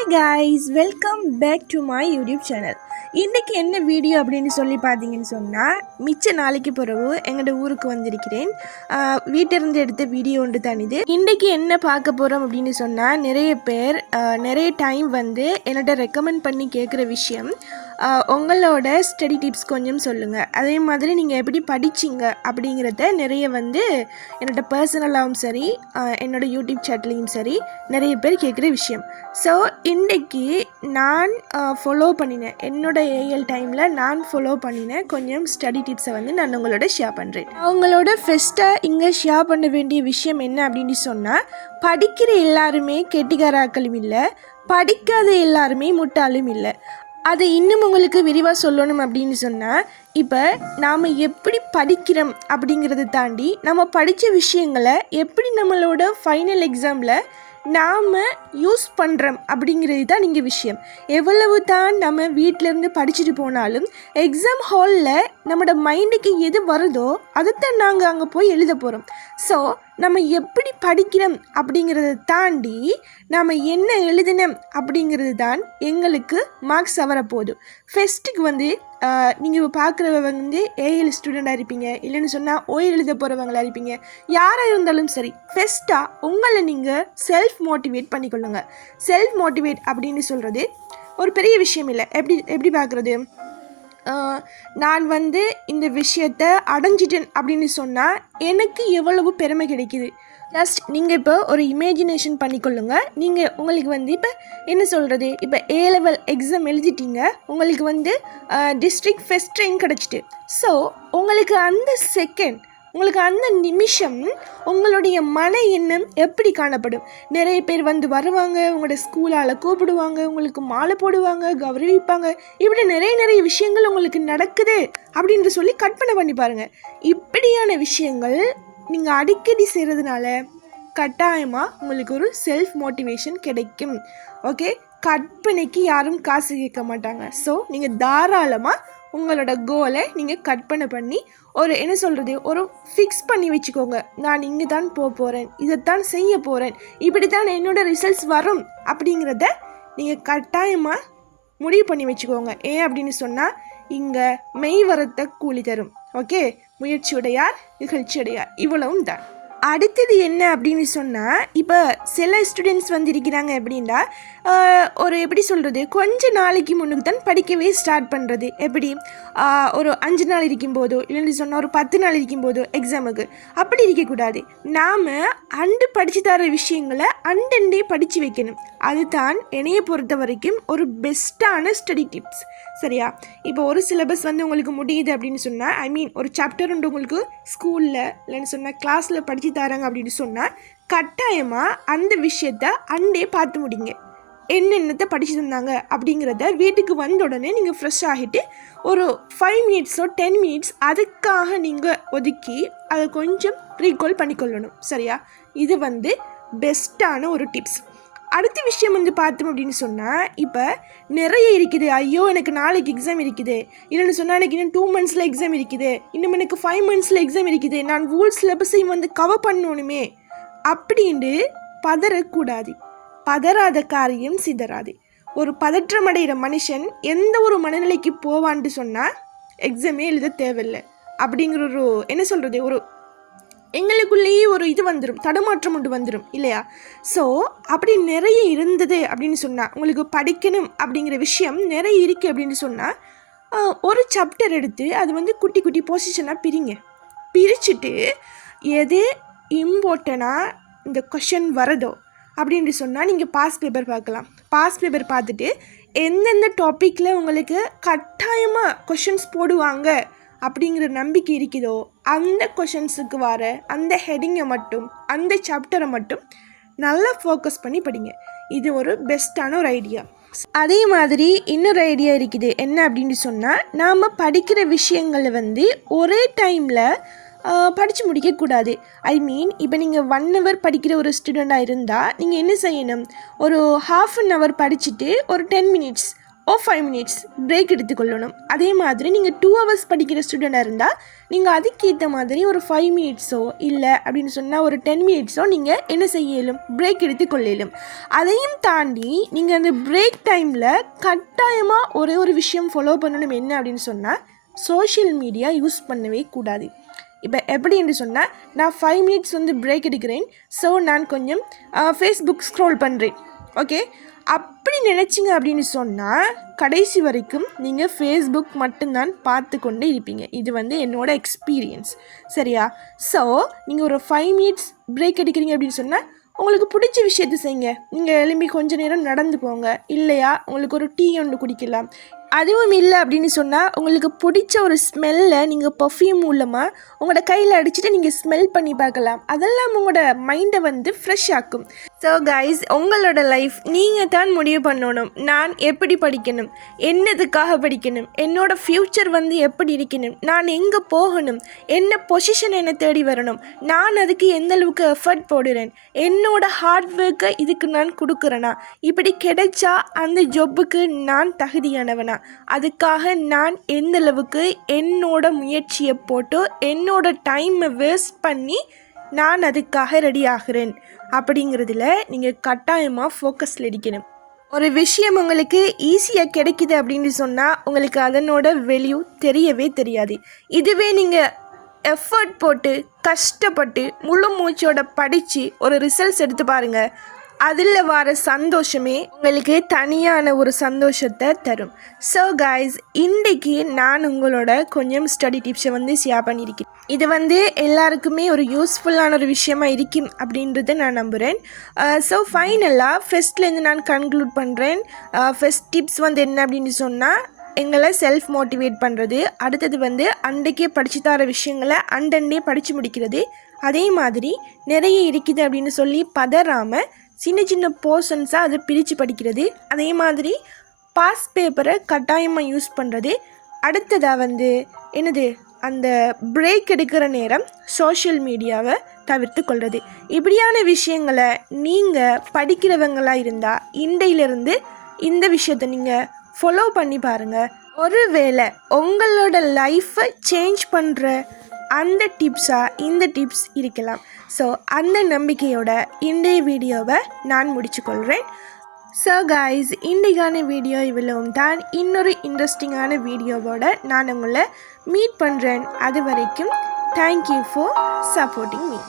Hi guys, welcome back to my YouTube channel. இன்றைக்கி என்ன video அப்படின்னு சொல்லி பார்த்தீங்கன்னு சொன்னால், மிச்ச நாளைக்கு பிறகு எங்களோட ஊருக்கு வந்திருக்கிறேன். வீட்டிலிருந்து எடுத்த வீடியோ ஒன்று தான் இது. இன்றைக்கி என்ன பார்க்க போகிறோம் அப்படின்னு சொன்னால், நிறைய பேர் நிறைய டைம் வந்து என்னோட ரெக்கமெண்ட் பண்ணி கேட்குற விஷயம், உங்களோட ஸ்டடி டிப்ஸ் கொஞ்சம் சொல்லுங்கள், அதே மாதிரி நீங்கள் எப்படி படிச்சிங்க அப்படிங்கிறத நிறைய வந்து என்னோட பர்சனலாகவும் சரி என்னோடய யூடியூப் சேனல்லையும் சரி நிறைய பேர் கேட்குற விஷயம். ஸோ இன்றைக்கி நான் ஃபாலோ பண்ணினேன், என்னோட ஏஎல் டைமில் நான் ஃபாலோ பண்ணினேன் கொஞ்சம் ஸ்டடி டிப்ஸை வந்து நான் உங்களோட ஷேர் பண்ணுறேன். அவங்களோட ஃபஸ்ட்டாக இங்கே ஷேர் பண்ண வேண்டிய விஷயம் என்ன அப்படின்னு சொன்னால், படிக்கிற எல்லாருமே கெட்டிக்காராக்களும் இல்லை, படிக்காத எல்லாருமே முட்டாளும் இல்லை. அதை இன்னும் உங்களுக்கு விரிவாக சொல்லணும் அப்படின்னு சொன்னால், இப்போ நாம் எப்படி படிக்கிறோம் அப்படிங்கிறத தாண்டி நம்ம படித்த விஷயங்களை எப்படி நம்மளோட ஃபைனல் எக்ஸாமில் நாம் யூஸ் பண்ணுறோம் அப்படிங்கிறது தான் இங்கே விஷயம். எவ்வளவு தான் நம்ம வீட்டிலேருந்து படிச்சுட்டு போனாலும் எக்ஸாம் ஹாலில் நம்மளோட மைண்டுக்கு எது வருதோ அதைத்தான் நாங்கள் அங்கே போய் எழுத போகிறோம். ஸோ நம்ம எப்படி படிக்கிறோம் அப்படிங்கிறத தாண்டி நாம் என்ன எழுதினோம் அப்படிங்கிறது தான் எங்களுக்கு மார்க்ஸ் வரப்போகுது. ஃபெஸ்ட்டுக்கு வந்து நீங்கள் இப்போ பார்க்குறவங்க வந்து ஏஎல் ஸ்டூடெண்ட்டாக இருப்பீங்க, இல்லைன்னு சொன்னால் ஓஎல் எழுத போகிறவங்களா இருப்பீங்க, யாராக இருந்தாலும் சரி, ஃபெஸ்ட்டாக உங்களை நீங்கள் செல்ஃப் மோட்டிவேட் பண்ணிக்கொள்ளுங்க. செல்ஃப் மோட்டிவேட் அப்படின்னு சொல்கிறது ஒரு பெரிய விஷயம் இல்லை. எப்படி பார்க்குறது, நான் வந்து இந்த விஷயத்தை அடைஞ்சிட்டேன் அப்படின்னு சொன்னால் எனக்கு எவ்வளவு பெருமை கிடைக்குது. ஜஸ்ட் நீங்கள் இப்போ ஒரு இமேஜினேஷன் பண்ணிக்கொள்ளுங்க. உங்களுக்கு வந்து இப்போ என்ன சொல்கிறது, இப்போ ஏ லெவல் எக்ஸாம் எழுதிட்டீங்க, உங்களுக்கு வந்து டிஸ்ட்ரிக்ட் ஃபஸ்ட் ரேங்க் கிடச்சிட்டு. ஸோ உங்களுக்கு அந்த செகண்ட், உங்களுக்கு அந்த நிமிஷம் உங்களுடைய மன எண்ணம் எப்படி காணப்படும்? நிறைய பேர் வந்து வருவாங்க, உங்களோட ஸ்கூலால் கூப்பிடுவாங்க, உங்களுக்கு மாலை போடுவாங்க, கௌரவிப்பாங்க, இப்படி நிறைய விஷயங்கள் உங்களுக்கு நடக்குது அப்படின்ற சொல்லி கற்பனை பண்ணி பாருங்கள். இப்படியான விஷயங்கள் நீங்கள் அடிக்கடி செய்கிறதுனால கட்டாயமாக உங்களுக்கு ஒரு செல்ஃப் மோட்டிவேஷன் கிடைக்கும். ஓகே, கற்பனைக்கு யாரும் காசு கேட்க மாட்டாங்க. ஸோ நீங்கள் தாராளமாக உங்களோட கோலை நீங்கள் கற்பனை பண்ணி ஒரு என்ன சொல்கிறது, ஒரு ஃபிக்ஸ் பண்ணி வச்சுக்கோங்க. நான் இங்கே தான் போகிறேன், இதைத்தான் செய்ய போகிறேன், இப்படி தான் என்னோடய ரிசல்ட்ஸ் வரும் அப்படிங்கிறத நீங்கள் கட்டாயமாக முடிவு பண்ணி வச்சுக்கோங்க. ஏன் அப்படின்னு சொன்னால், இங்கே மெய் வரத்தை கூலி தரும். ஓகே, முயற்சியுடையார் இகழ்ச்சியுடையார், இவ்வளவும் தான். அடுத்தது என்ன அப்படின்னு சொன்னால், இப்போ சில ஸ்டூடெண்ட்ஸ் வந்து இருக்கிறாங்க எப்படின்னா, ஒரு எப்படி சொல்கிறது, கொஞ்ச நாளைக்கு முன்னுக்கு தான் படிக்கவே ஸ்டார்ட் பண்ணுறது. எப்படி ஒரு 5 நாள் இருக்கும்போதோ, இல்லைன்னு சொன்னால் ஒரு 10 நாள் இருக்கும்போதோ எக்ஸாமுக்கு, அப்படி இருக்கக்கூடாது. நாம் அண்டு படித்து தர விஷயங்களை அண்டே படித்து வைக்கணும். அதுதான் என்னையை பொறுத்த வரைக்கும் ஒரு பெஸ்ட்டான ஸ்டடி டிப்ஸ். சரியா? இப்போ ஒரு சிலபஸ் வந்து உங்களுக்கு முடியுது அப்படின்னு சொன்னால், ஒரு சாப்டர் உண்டு உங்களுக்கு ஸ்கூலில் இல்லைன்னு சொன்னால் கிளாஸில் படித்து தராங்க அப்படின்னு சொன்னால், கட்டாயமாக அந்த விஷயத்த அண்டே பார்த்து முடிங்க. என்னென்னத்தை படித்து தந்தாங்க அப்படிங்கிறத வீட்டுக்கு வந்த உடனே நீங்கள் ஃப்ரெஷ் ஆகிட்டு ஒரு 5 மினிட்ஸோ 10 மினிட்ஸ் அதுக்காக நீங்கள் ஒதுக்கி அதை கொஞ்சம் ரீகால் பண்ணிக்கொள்ளணும். சரியா? இது வந்து பெஸ்ட்டான ஒரு டிப்ஸ். அடுத்த விஷயம் வந்து பார்த்தோம் அப்படின்னு சொன்னால், இப்போ நிறைய இருக்குது, ஐயோ எனக்கு நாளைக்கு எக்ஸாம் இருக்குது, இல்லைன்னு சொன்னால் எனக்கு இன்னும் 2 மந்த்ஸில் எக்ஸாம் இருக்குது, இன்னும் எனக்கு 5 மந்த்ஸில் எக்ஸாம் இருக்குது, நான் ஹோல் சிலபஸையும் வந்து கவர் பண்ணணுமே அப்படின்ட்டு பதறக்கூடாது. பதறாத காரியம் சிதறாது. ஒரு பதற்றமடைகிற மனுஷன் எந்த ஒரு மனநிலைக்கு போவான்னு சொன்னால் எக்ஸாமே எழுத தேவையில்லை அப்படிங்கிற ஒரு என்ன சொல்கிறது, ஒரு எங்களுக்குள்ளேயே ஒரு இது வந்துடும், தடுமாற்றம் ஒன்று வந்துடும் இல்லையா? ஸோ அப்படி நிறைய இருந்தது அப்படின்னு சொன்னால், உங்களுக்கு படிக்கணும் அப்படிங்கிற விஷயம் நிறைய இருக்குது அப்படின்னு சொன்னால், ஒரு சாப்டர் எடுத்து அது வந்து குட்டி குட்டி பொசிஷனாக பிரிச்சுட்டு எது இம்பார்ட்டனாக இந்த கொஷின் வரதோ அப்படின்னு சொன்னால் நீங்கள் பாஸ் பேப்பர் பார்க்கலாம். பாஸ் பேப்பர் பார்த்துட்டு எந்தெந்த டாப்பிக்கில் உங்களுக்கு கட்டாயமாக கொஷின்ஸ் போடுவாங்க அப்படிங்கிற நம்பிக்கை இருக்குதோ அந்த கொஷின்ஸுக்கு வர அந்த ஹெட்டிங்கை மட்டும், அந்த சாப்டரை மட்டும் நல்லா ஃபோக்கஸ் பண்ணி படிங்க. இது ஒரு பெஸ்ட்டான ஒரு ஐடியா. அதே மாதிரி இன்னொரு ஐடியா இருக்குது. என்ன அப்படின்னு சொன்னால், நாம் படிக்கிற விஷயங்களை வந்து ஒரே டைமில் படித்து முடிக்கக்கூடாது. இப்போ நீங்கள் 1 hour படிக்கிற ஒரு ஸ்டூடெண்ட்டாக இருந்தால் நீங்கள் என்ன செய்யணும், ஒரு ½ an hour படிச்சுட்டு ஒரு 10 minutes 5 மினிட்ஸ் பிரேக் எடுத்துக்கொள்ளணும். அதே மாதிரி நீங்கள் 2 ஹவர்ஸ் படிக்கிற ஸ்டூடெண்டாக இருந்தால் நீங்கள் அதுக்கேற்ற மாதிரி ஒரு 5 மினிட்ஸோ இல்லை அப்படின்னு சொன்னால் ஒரு 10 மினிட்ஸோ நீங்கள் என்ன செய்யலும், பிரேக் எடுத்துக்கொள்ளலும். அதையும் தாண்டி நீங்கள் அந்த பிரேக் டைமில் கட்டாயமாக ஒரே ஒரு விஷயம் ஃபாலோ பண்ணணும். என்ன அப்படின்னு சொன்னால் சோஷியல் மீடியா யூஸ் பண்ணவே கூடாது. இப்போ எப்படி என்று சொன்னால் நான் 5 மினிட்ஸ் பிரேக் எடுக்கிறேன், ஸோ நான் கொஞ்சம் ஃபேஸ்புக் ஸ்க்ரோல் பண்ணுறேன். ஓகே, அப்படி நினச்சிங்க அப்படின்னு சொன்னால் கடைசி வரைக்கும் நீங்கள் ஃபேஸ்புக் மட்டும்தான் பார்த்து கொண்டே இருப்பீங்க. இது என்னோட எக்ஸ்பீரியன்ஸ். சரியா? ஸோ நீங்கள் ஒரு 5 மினிட்ஸ் பிரேக் எடுக்கிறீங்க அப்படின்னு சொன்னால் உங்களுக்கு பிடிச்ச விஷயத்தை செய்யுங்க. நீங்கள் எழும்பி கொஞ்சம் நேரம் நடந்து போங்க, இல்லையா உங்களுக்கு ஒரு டீ ஒன்று குடிக்கலாம். அதுவும் இல்லை அப்படின்னு சொன்னால் உங்களுக்கு பிடிச்ச ஒரு ஸ்மெல்லை நீங்கள் பர்ஃப்யூம் மூலமாக உங்களோட கையில் அடிச்சுட்டு நீங்கள் ஸ்மெல் பண்ணி பார்க்கலாம். அதெல்லாம் உங்களோட மைண்டை ஃப்ரெஷ் ஆக்கும். ஸோ கைஸ், உங்களோட லைஃப் நீங்கள் தான் முடிவு பண்ணணும். நான் எப்படி படிக்கணும், என்னதுக்காக படிக்கணும், என்னோட ஃப்யூச்சர் எப்படி இருக்கணும், நான் எங்கே போகணும், என்ன பொசிஷன் என்னை தேடி வரணும், நான் அதுக்கு எந்த அளவுக்கு எஃபர்ட் போடுறேன், என்னோட ஹார்ட் ஒர்க்கை இதுக்கு நான் கொடுக்குறேனா, இப்படி கிடைச்சா அந்த ஜொப்புக்கு நான் தகுதியானவனா, அதுக்காக நான் எந்த அளவுக்கு என்னோட முயற்சியை போட்டு என்னோட டைமை வேஸ்ட் பண்ணி நான் அதுக்காக ரெடி ஆகிறேன் அப்படிங்கிறதுல நீங்கள் கட்டாயமாக ஃபோக்கஸில் இருக்கணும். ஒரு விஷயம் உங்களுக்கு ஈஸியாக கிடைக்குது அப்படின்னு சொன்னால் உங்களுக்கு அதனோட வேல்யூ தெரியவே தெரியாது. இதுவே நீங்கள் எஃபர்ட் போட்டு கஷ்டப்பட்டு முழு மூச்சோட படித்து ஒரு ரிசல்ட்ஸ் எடுத்து பாருங்கள், அதில் வர சந்தோஷமே உங்களுக்கு தனியான ஒரு சந்தோஷத்தை தரும். ஸோ கைஸ், இன்றைக்கி நான் உங்களோட கொஞ்சம் ஸ்டடி டிப்ஸை ஷேர் பண்ணியிருக்கேன். இது எல்லாருக்குமே ஒரு யூஸ்ஃபுல்லான ஒரு விஷயமா இருக்கும் அப்படின்றத நான் நம்புகிறேன். ஸோ ஃபைனலாக ஃபஸ்ட்லேருந்து நான் கன்க்ளூட் பண்ணுறேன். ஃபஸ்ட் டிப்ஸ் என்ன அப்படின்னு சொன்னால் எங்களை செல்ஃப் மோட்டிவேட் பண்ணுறது. அடுத்தது அன்றைக்கே படித்து தர விஷயங்களை அண்டே படித்து முடிக்கிறது. அதே மாதிரி நிறைய இருக்குது அப்படின்னு சொல்லி பதறாமல் சின்ன சின்ன போர்ஷன்ஸாக அதை பிரித்து படிக்கிறது. அதே மாதிரி பாஸ் பேப்பரை கட்டாயமாக யூஸ் பண்ணுறது. அடுத்ததாக என்னது, அந்த பிரேக் எடுக்கிற நேரம் சோஷியல் மீடியாவை தவிர்த்து கொள்வது. இப்படியான விஷயங்களை நீங்கள் படிக்கிறவங்களாக இருந்தால் இன்றையிலிருந்து இந்த விஷயத்தை நீங்கள் ஃபாலோ பண்ணி பாருங்கள். ஒருவேளை உங்களோட லைஃப்பை சேஞ்ச் பண்ணுற அந்த டிப்ஸாக இந்த டிப்ஸ் இருக்கலாம். ஸோ அந்த நம்பிக்கையோட இன்றைய வீடியோவை நான் முடிச்சுக்கொள்கிறேன். ஸோ கைஸ், இன்றைக்கான வீடியோ இவ்வளவும் தான். இன்னொரு இன்ட்ரெஸ்டிங்கான வீடியோவோட நான் உங்களை மீட் பண்ணுறேன். அது வரைக்கும் தேங்க்யூ ஃபார் சப்போர்ட்டிங் மீ.